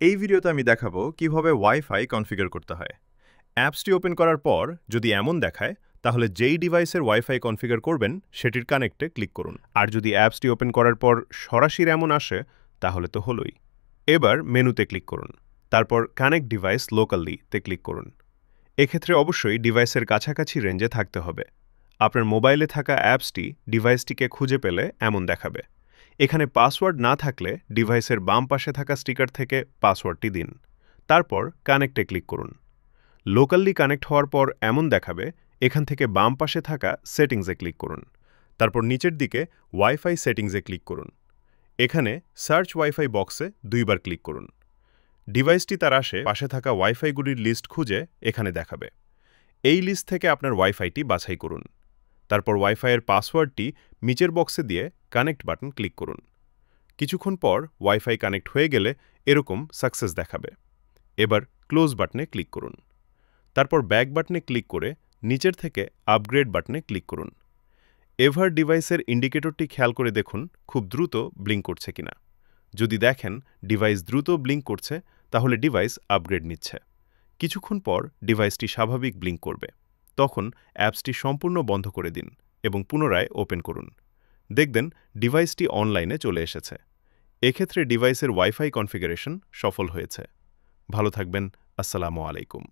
এই ভিডিওতে আমি দেখাবো কিভাবে ওয়াইফাই কনফিগার করতে হয়। অ্যাপসটি ওপেন করার পর যদি এমন দেখায়, তাহলে যেই ডিভাইসের ওয়াইফাই কনফিগার করবেন সেটির কানেক্টে ক্লিক করুন। আর যদি অ্যাপসটি ওপেন করার পর সরাসরি এমন আসে, তাহলে তো হলোই। এবার মেনুতে ক্লিক করুন। তারপর কানেক্ট ডিভাইস লোকালি তে ক্লিক করুন। এক্ষেত্রে অবশ্যই ডিভাইসের কাছাকাছি রেঞ্জে থাকতে হবে। আপনার মোবাইলে থাকা অ্যাপসটি ডিভাইসটিকে খুঁজে পেলে এমন দেখাবে। এখানে পাসওয়ার্ড না থাকলে ডিভাইসের বাম পাশে থাকা স্টিকার থেকে পাসওয়ার্ডটি দিন। তারপর কানেক্টে ক্লিক করুন। লোকালি কানেক্ট হওয়ার পর এমন দেখাবে। এখান থেকে বাম পাশে থাকা সেটিংসে ক্লিক করুন। তারপর নিচের দিকে ওয়াইফাই সেটিংসে ক্লিক করুন। এখানে সার্চ ওয়াইফাই বক্সে 2বার ক্লিক করুন। ডিভাইসটি তার পাশে থাকা ওয়াইফাইগুলির লিস্ট খুঁজে এখানে দেখাবে। এই লিস্ট থেকে আপনার ওয়াইফাইটি বাছাই করুন। তারপর ওয়াইফাইয়ের পাসওয়ার্ডটি নিচের বক্সে দিয়ে কানেক্ট বাটন ক্লিক করুন। কিছুক্ষণ পর ওয়াইফাই কানেক্ট হয়ে গেলে এরকম সাকসেস দেখাবে। এবার ক্লোজ বাটনে ক্লিক করুন। তারপর ব্যাক বাটনে ক্লিক করে নিচের থেকে আপগ্রেড বাটনে ক্লিক করুন। এভার ডিভাইসের ইন্ডিকেটরটি খেয়াল করে দেখুন খুব দ্রুত ব্লিঙ্ক করছে কিনা। যদি দেখেন ডিভাইস দ্রুত ব্লিঙ্ক করছে, তাহলে ডিভাইস আপগ্রেড নিচ্ছে। কিছুক্ষণ পর ডিভাইসটি স্বাভাবিক ব্লিঙ্ক করবে। তখন অ্যাপসটি সম্পূর্ণ বন্ধ করে দিন এবং পুনরায় ওপেন করুন। দেখবেন ডিভাইসটি অনলাইনে চলে এসেছে। এক্ষেত্রে ডিভাইসের ওয়াইফাই কনফিগারেশন সফল হয়েছে। ভালো থাকবেন। আসসালামু আলাইকুম।